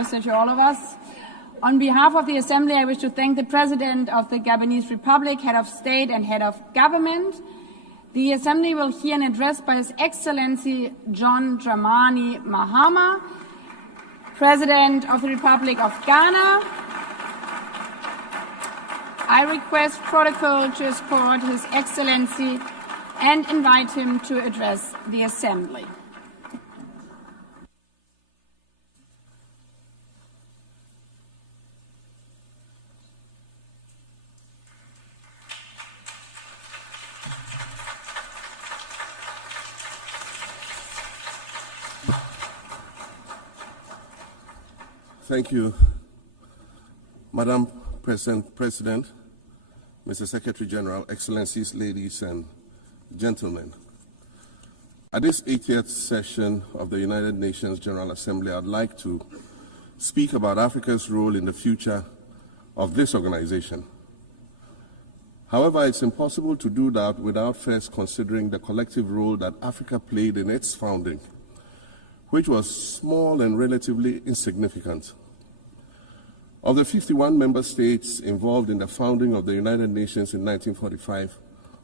To all of us. On behalf of the Assembly, I wish to thank the President of the Gabonese Republic, Head of State and Head of Government. The Assembly will hear an address by His Excellency John Dramani Mahama, President of the Republic of Ghana. I request protocol to escort His Excellency and invite him to address the Assembly. Thank you, Madam President, Mr. Secretary General, Excellencies, ladies and gentlemen. At this 80th session of the United Nations General Assembly, I'd like to speak about Africa's role in the future of this organization. However, it's impossible to do that without first considering the collective role that Africa played in its founding, which was small and relatively insignificant. Of the 51 member states involved in the founding of the United Nations in 1945,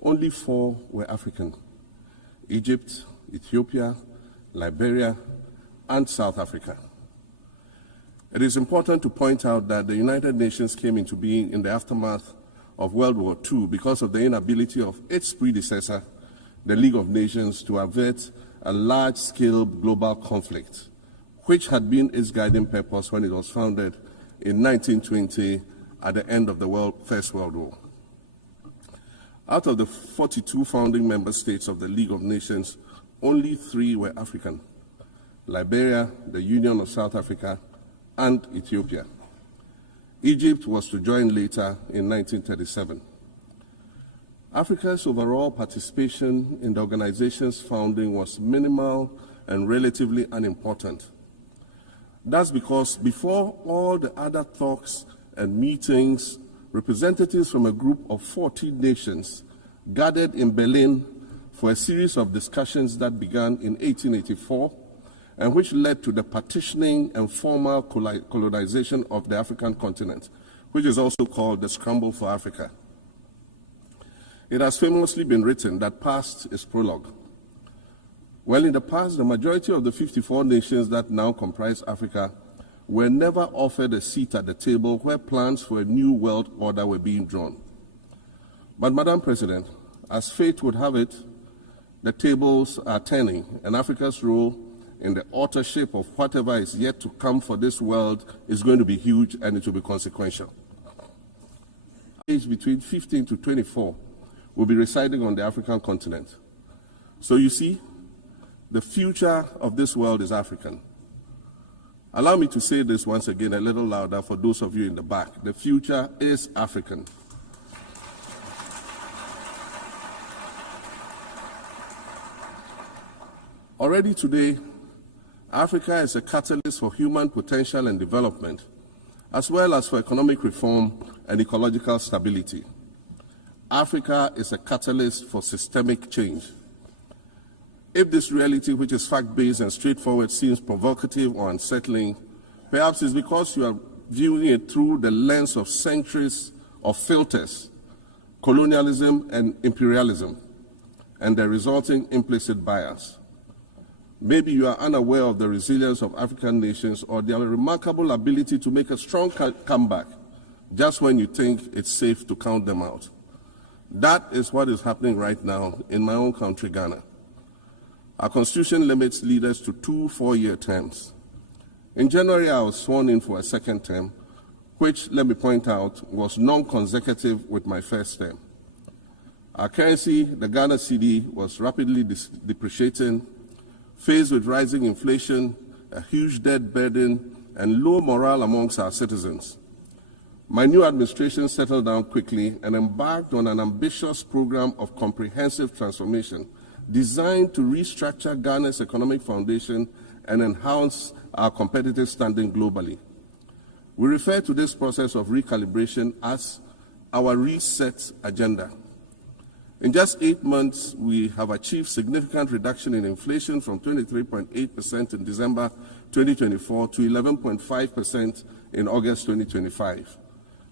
only 4 were African: Egypt, Ethiopia, Liberia, and South Africa. It is important to point out that the United Nations came into being in the aftermath of World War II because of the inability of its predecessor, the League of Nations, to avert a large-scale global conflict, which had been its guiding purpose when it was founded in 1920 at the end of the First World War. Out of the 42 founding member states of the League of Nations, only 3 were African: Liberia, the Union of South Africa, and Ethiopia. Egypt was to join later in 1937. Africa's overall participation in the organization's founding was minimal and relatively unimportant. That's because before all the other talks and meetings, representatives from a group of 40 nations gathered in Berlin for a series of discussions that began in 1884 and which led to the partitioning and formal colonization of the African continent, which is also called the Scramble for Africa. It has famously been written that past is prologue. Well, in the past, the majority of the 54 nations that now comprise Africa were never offered a seat at the table where plans for a new world order were being drawn. But, Madam President, as fate would have it, the tables are turning, and Africa's role in the authorship of whatever is yet to come for this world is going to be huge, and it will be consequential. Age between 15 to 24 will be residing on the African continent. So you see, the future of this world is African. Allow me to say this once again a little louder for those of you in the back. The future is African. Already today, Africa is a catalyst for human potential and development, as well as for economic reform and ecological stability. Africa is a catalyst for systemic change. If this reality, which is fact-based and straightforward, seems provocative or unsettling, perhaps it's because you are viewing it through the lens of centuries of filters, colonialism and imperialism, and the resulting implicit bias. Maybe you are unaware of the resilience of African nations or their remarkable ability to make a strong comeback just when you think it's safe to count them out. That is what is happening right now in my own country, Ghana. Our constitution limits leaders to 2 4-year terms. In January, I was sworn in for a second term, which, let me point out, was non-consecutive with my first term. Our currency, the Ghana cedi, was rapidly depreciating, faced with rising inflation, a huge debt burden, and low morale amongst our citizens. My new administration settled down quickly and embarked on an ambitious program of comprehensive transformation designed to restructure Ghana's economic foundation and enhance our competitive standing globally. We refer to this process of recalibration as our reset agenda. In just 8 months, we have achieved significant reduction in inflation from 23.8% in December 2024 to 11.5% in August 2025,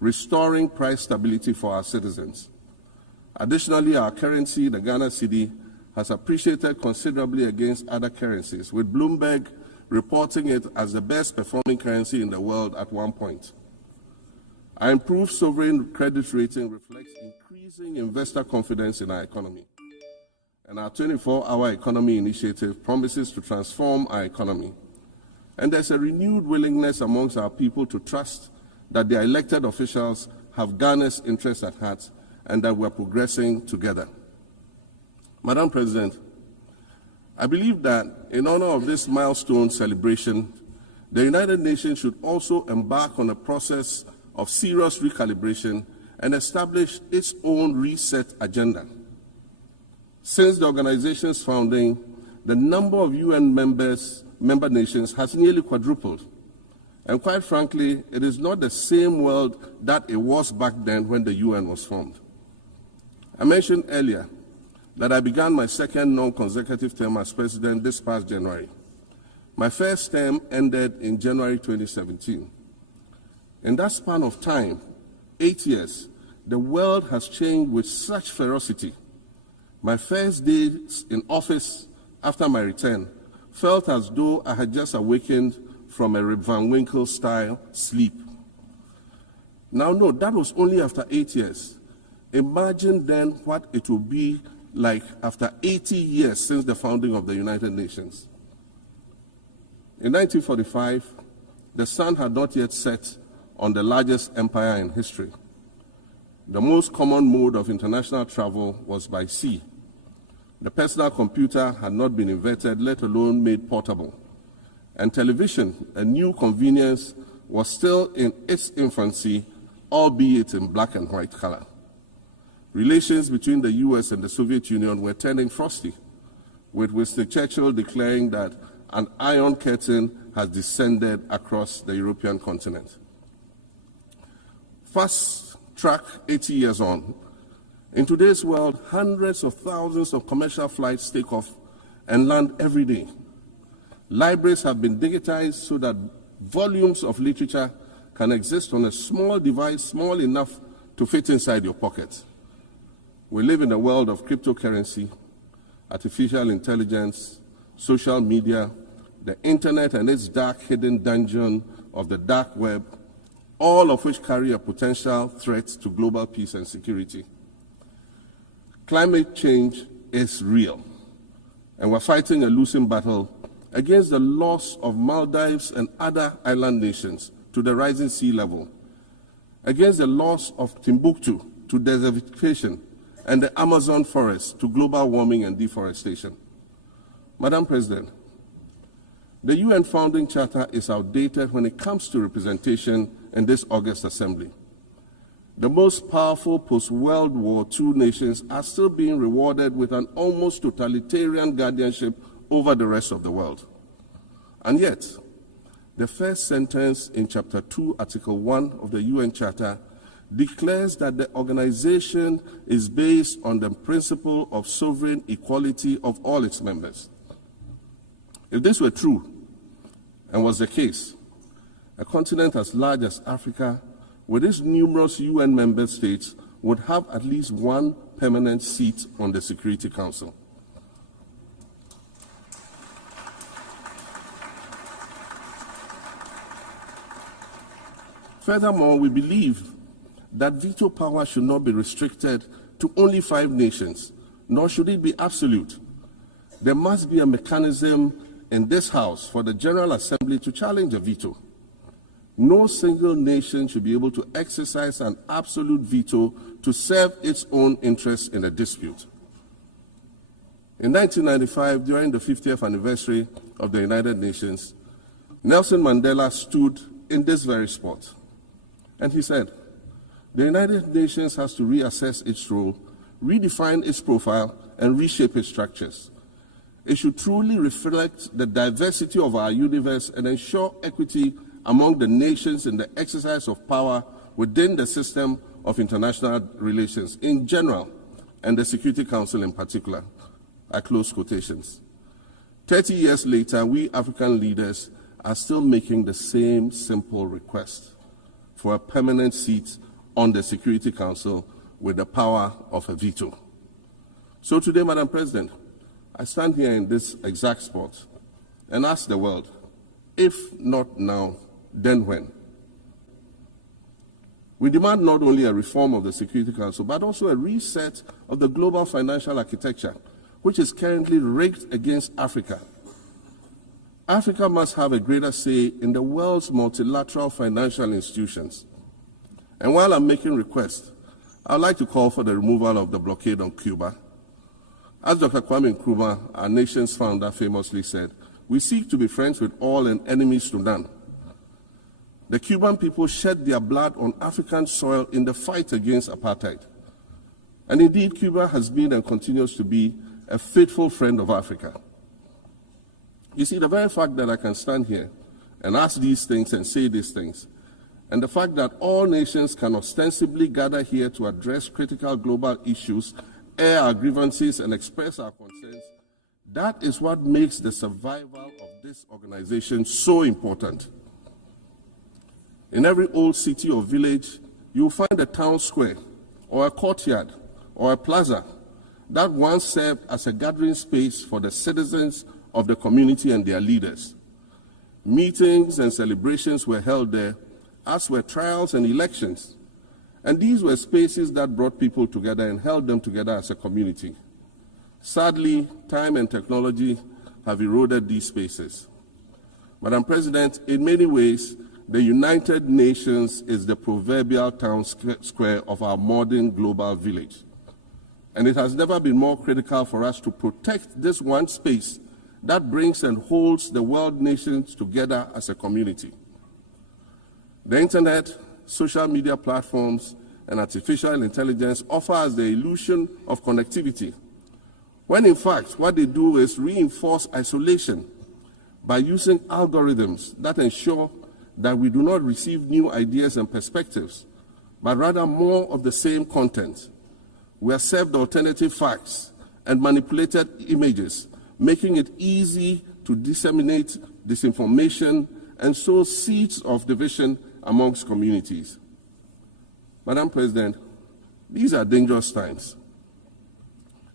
restoring price stability for our citizens. Additionally, our currency, the Ghana cedi, has appreciated considerably against other currencies, with Bloomberg reporting it as the best performing currency in the world at one point. Our improved sovereign credit rating reflects increasing investor confidence in our economy. And our 24-hour economy initiative promises to transform our economy. And there's a renewed willingness amongst our people to trust that their elected officials have Ghana's interests at heart and that we're progressing together. Madam President, I believe that in honor of this milestone celebration, the United Nations should also embark on a process of serious recalibration and establish its own reset agenda. Since the organization's founding, the number of UN member nations has nearly quadrupled. And quite frankly, it is not the same world that it was back then when the UN was formed. I mentioned earlier that I began my second non-consecutive term as president this past January. My first term ended in January 2017. In that span of time, 8 years, the world has changed with such ferocity. My first days in office after my return felt as though I had just awakened from a Rip Van Winkle-style sleep. Now, no, that was only after 8 years. Imagine then what it will be like after 80 years since the founding of the United Nations. In 1945, the sun had not yet set on the largest empire in history. The most common mode of international travel was by sea. The personal computer had not been invented, let alone made portable. And television, a new convenience, was still in its infancy, albeit in black and white color. Relations between the US and the Soviet Union were turning frosty, with Winston Churchill declaring that an iron curtain has descended across the European continent. Fast track 80 years on. In today's world, hundreds of thousands of commercial flights take off and land every day. Libraries have been digitized so that volumes of literature can exist on a small device, small enough to fit inside your pocket. We live in a world of cryptocurrency, artificial intelligence, social media, the internet and its dark hidden dungeon of the dark web, all of which carry a potential threat to global peace and security. Climate change is real, and we're fighting a losing battle against the loss of Maldives and other island nations to the rising sea level, against the loss of Timbuktu to desertification, and the Amazon forest to global warming and deforestation. Madam President, the UN Founding Charter is outdated when it comes to representation in this August Assembly. The most powerful post-World War II nations are still being rewarded with an almost totalitarian guardianship over the rest of the world. And yet, the first sentence in Chapter 2, Article 1 of the UN Charter declares that the organization is based on the principle of sovereign equality of all its members. If this were true, and was the case, a continent as large as Africa, with its numerous UN member states, would have at least one permanent seat on the Security Council. Furthermore, we believe that veto power should not be restricted to only 5 nations, nor should it be absolute. There must be a mechanism in this House for the General Assembly to challenge a veto. No single nation should be able to exercise an absolute veto to serve its own interests in a dispute. In 1995, during the 50th anniversary of the United Nations, Nelson Mandela stood in this very spot, and he said, "The United Nations has to reassess its role, redefine its profile, and reshape its structures. It should truly reflect the diversity of our universe and ensure equity among the nations in the exercise of power within the system of international relations in general and the Security Council in particular, I close quotations. 30 years later, we African leaders are still making the same simple request for a permanent seat on the Security Council with the power of a veto. So today, Madam President, I stand here in this exact spot and ask the world, if not now, then when? We demand not only a reform of the Security Council, but also a reset of the global financial architecture, which is currently rigged against Africa. Africa must have a greater say in the world's multilateral financial institutions. And while I'm making requests, I'd like to call for the removal of the blockade on Cuba. As Dr. Kwame Nkrumah, our nation's founder, famously said, we seek to be friends with all and enemies to none. The Cuban people shed their blood on African soil in the fight against apartheid. And indeed, Cuba has been and continues to be a faithful friend of Africa. You see, the very fact that I can stand here and ask these things and say these things, and the fact that all nations can ostensibly gather here to address critical global issues, air our grievances, and express our concerns, that is what makes the survival of this organization so important. In every old city or village, you'll find a town square, or a courtyard, or a plaza that once served as a gathering space for the citizens of the community and their leaders. Meetings and celebrations were held there, as were trials and elections. And these were spaces that brought people together and held them together as a community. Sadly, time and technology have eroded these spaces. Madam President, in many ways, the United Nations is the proverbial town square of our modern global village. And it has never been more critical for us to protect this one space that brings and holds the world nations together as a community. The internet, social media platforms, and artificial intelligence offer us the illusion of connectivity, when in fact what they do is reinforce isolation by using algorithms that ensure that we do not receive new ideas and perspectives, but rather more of the same content. We are served alternative facts and manipulated images, making it easy to disseminate disinformation and sow seeds of division amongst communities. Madam President, these are dangerous times.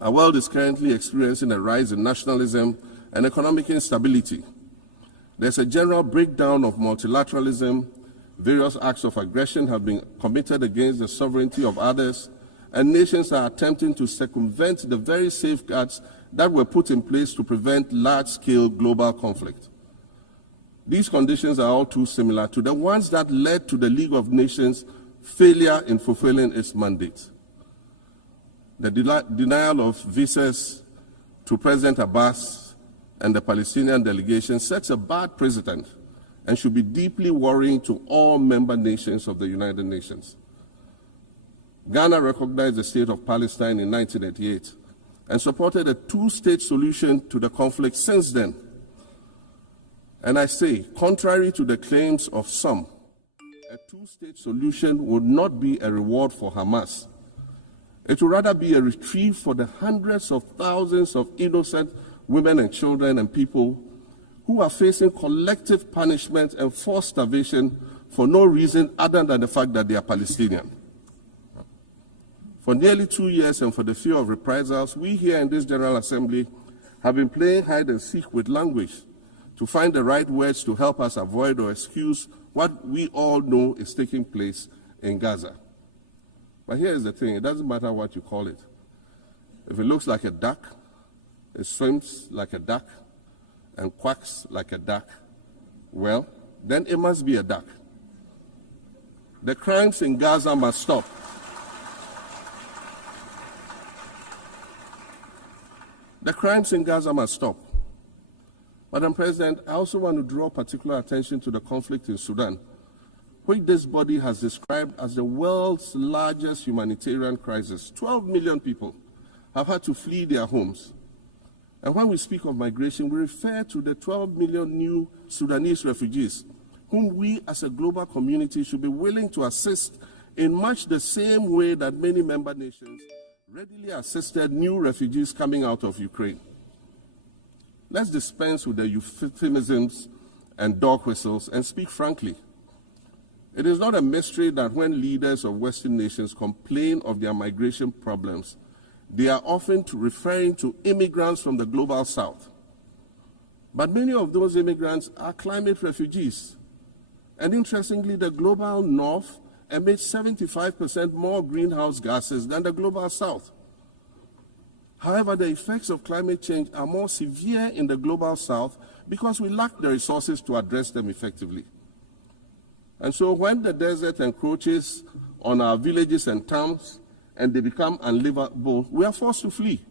Our world is currently experiencing a rise in nationalism and economic instability. There's a general breakdown of multilateralism. Various acts of aggression have been committed against the sovereignty of others, and nations are attempting to circumvent the very safeguards that were put in place to prevent large-scale global conflict. These conditions are all too similar to the ones that led to the League of Nations' failure in fulfilling its mandate. The denial of visas to President Abbas and the Palestinian delegation sets a bad precedent and should be deeply worrying to all member nations of the United Nations. Ghana recognized the state of Palestine in 1988 and supported a two-state solution to the conflict since then. And I say, contrary to the claims of some, a two-state solution would not be a reward for Hamas. It would rather be a reprieve for the hundreds of thousands of innocent women and children and people who are facing collective punishment and forced starvation for no reason other than the fact that they are Palestinian. For nearly 2 years and for the fear of reprisals, we here in this General Assembly have been playing hide and seek with language to find the right words to help us avoid or excuse what we all know is taking place in Gaza. But here is the thing, it doesn't matter what you call it. If it looks like a duck, it swims like a duck, and quacks like a duck, well, then it must be a duck. The crimes in Gaza must stop. The crimes in Gaza must stop. Madam President, I also want to draw particular attention to the conflict in Sudan, which this body has described as the world's largest humanitarian crisis. 12 million people have had to flee their homes. And when we speak of migration, we refer to the 12 million new Sudanese refugees, whom we as a global community should be willing to assist in much the same way that many member nations readily assisted new refugees coming out of Ukraine. Let's dispense with the euphemisms and dog whistles and speak frankly. It is not a mystery that when leaders of Western nations complain of their migration problems, they are often referring to immigrants from the global south. But many of those immigrants are climate refugees. And interestingly, the global north emits 75% more greenhouse gases than the global south. However, the effects of climate change are more severe in the global south because we lack the resources to address them effectively. And so when the desert encroaches on our villages and towns and they become unlivable, we are forced to flee.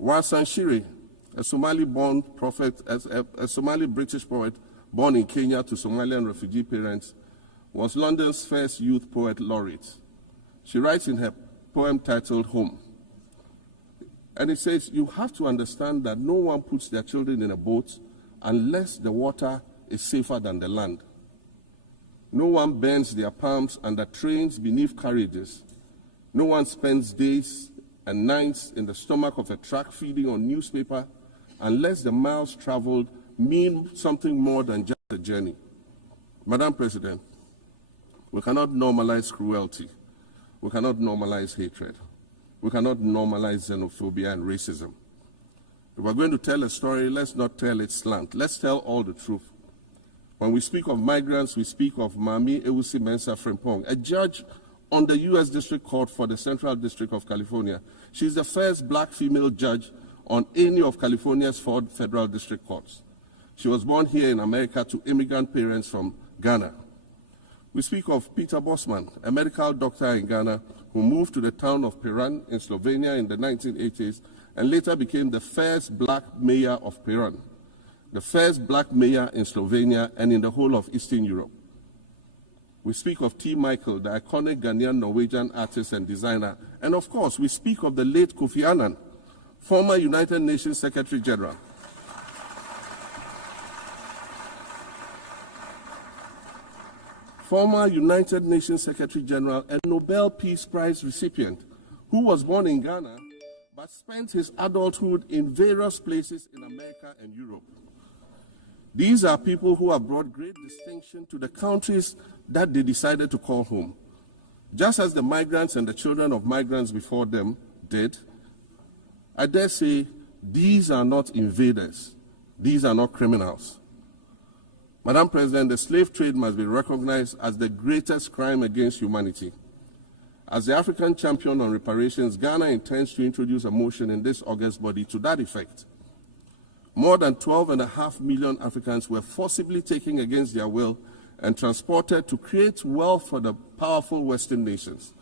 Warsan Shire, a Somali-born prophet, a Somali-British poet born in Kenya to Somalian refugee parents, was London's first youth poet laureate. She writes in her poem titled Home. And it says, you have to understand that no one puts their children in a boat unless the water is safer than the land. No one bends their palms under trains beneath carriages. No one spends days and nights in the stomach of a truck feeding on newspaper unless the miles traveled mean something more than just a journey. Madam President, we cannot normalize cruelty. We cannot normalize hatred. We cannot normalize xenophobia and racism. If we're going to tell a story, let's not tell it slant. Let's tell all the truth. When we speak of migrants, we speak of Mami Ewusi Mensah Frimpong, a judge on the U.S. District Court for the Central District of California. She's the first black female judge on any of California's 4 federal district courts. She was born here in America to immigrant parents from Ghana. We speak of Peter Bosman, a medical doctor in Ghana who moved to the town of Piran in Slovenia in the 1980s and later became the first black mayor of Piran, the first black mayor in Slovenia and in the whole of Eastern Europe. We speak of T. Michael, the iconic Ghanaian Norwegian artist and designer. And of course, we speak of the late Kofi Annan, former United Nations Secretary General. Former United Nations Secretary General and Nobel Peace Prize recipient, who was born in Ghana but spent his adulthood in various places in America and Europe. These are people who have brought great distinction to the countries that they decided to call home. Just as the migrants and the children of migrants before them did, I dare say these are not invaders. These are not criminals. Madam President, the slave trade must be recognized as the greatest crime against humanity. As the African champion on reparations, Ghana intends to introduce a motion in this August body to that effect. More than 12.5 million Africans were forcibly taken against their will and transported to create wealth for the powerful Western nations.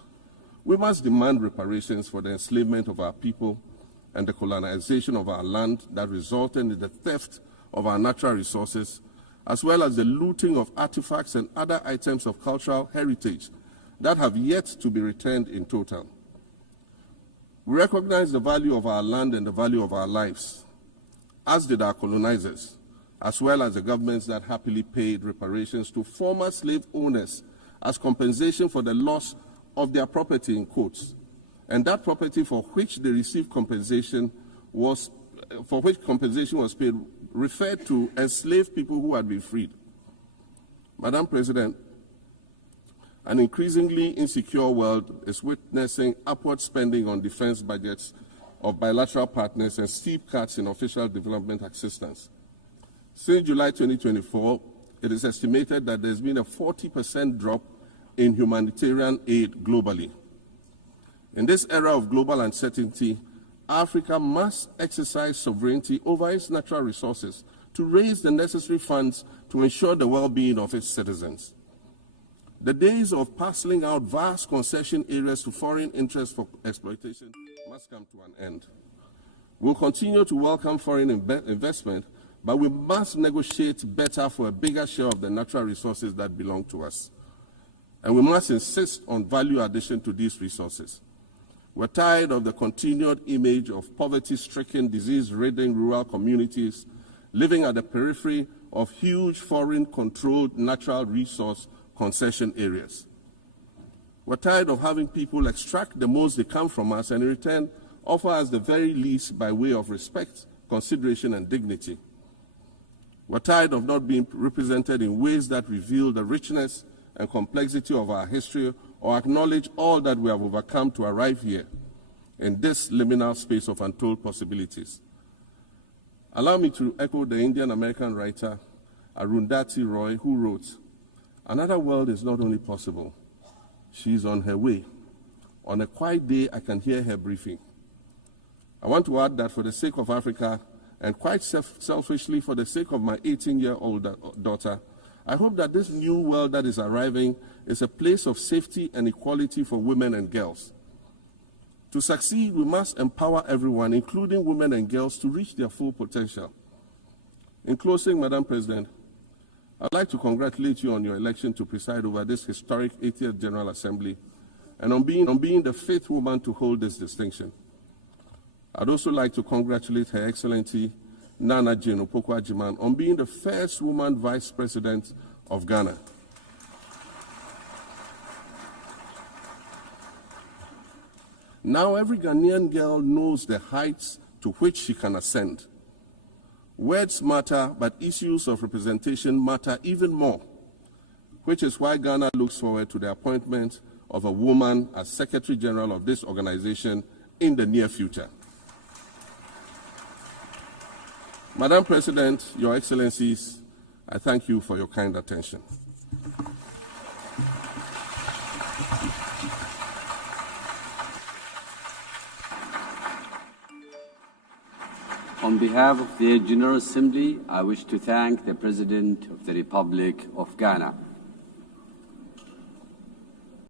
We must demand reparations for the enslavement of our people and the colonization of our land that resulted in the theft of our natural resources, as well as the looting of artifacts and other items of cultural heritage that have yet to be returned in total. We recognize the value of our land and the value of our lives, as did our colonizers, as well as the governments that happily paid reparations to former slave owners as compensation for the loss of their property in quotes, and that property for which they received compensation was paid referred to enslaved people who had been freed. Madam President, an increasingly insecure world is witnessing upward spending on defense budgets of bilateral partners and steep cuts in official development assistance. Since July 2024, it is estimated that there's been a 40% drop in humanitarian aid globally. In this era of global uncertainty, Africa must exercise sovereignty over its natural resources to raise the necessary funds to ensure the well-being of its citizens. The days of parceling out vast concession areas to foreign interests for exploitation must come to an end. We'll continue to welcome foreign investment, but we must negotiate better for a bigger share of the natural resources that belong to us. And we must insist on value addition to these resources. We're tired of the continued image of poverty-stricken, disease-ridden rural communities living at the periphery of huge foreign-controlled natural resource concession areas. We're tired of having people extract the most they can from us and in return offer us the very least by way of respect, consideration, and dignity. We're tired of not being represented in ways that reveal the richness and complexity of our history or acknowledge all that we have overcome to arrive here in this liminal space of untold possibilities. Allow me to echo the Indian-American writer Arundhati Roy, who wrote, "Another world is not only possible, she's on her way. On a quiet day, I can hear her briefing." I want to add that for the sake of Africa, and quite selfishly for the sake of my 18-year-old daughter, I hope that this new world that is arriving is a place of safety and equality for women and girls. To succeed, we must empower everyone, including women and girls, to reach their full potential. In closing, Madam President, I'd like to congratulate you on your election to preside over this historic 80th General Assembly and on being the fifth woman to hold this distinction. I'd also like to congratulate Her Excellency Nana Jane Opoku-Agyeman on being the first woman Vice President of Ghana. Now every Ghanaian girl knows the heights to which she can ascend. Words matter, but issues of representation matter even more, which is why Ghana looks forward to the appointment of a woman as Secretary General of this organization in the near future. Madam President, Your Excellencies, I thank you for your kind attention. On behalf of the General Assembly, I wish to thank the President of the Republic of Ghana.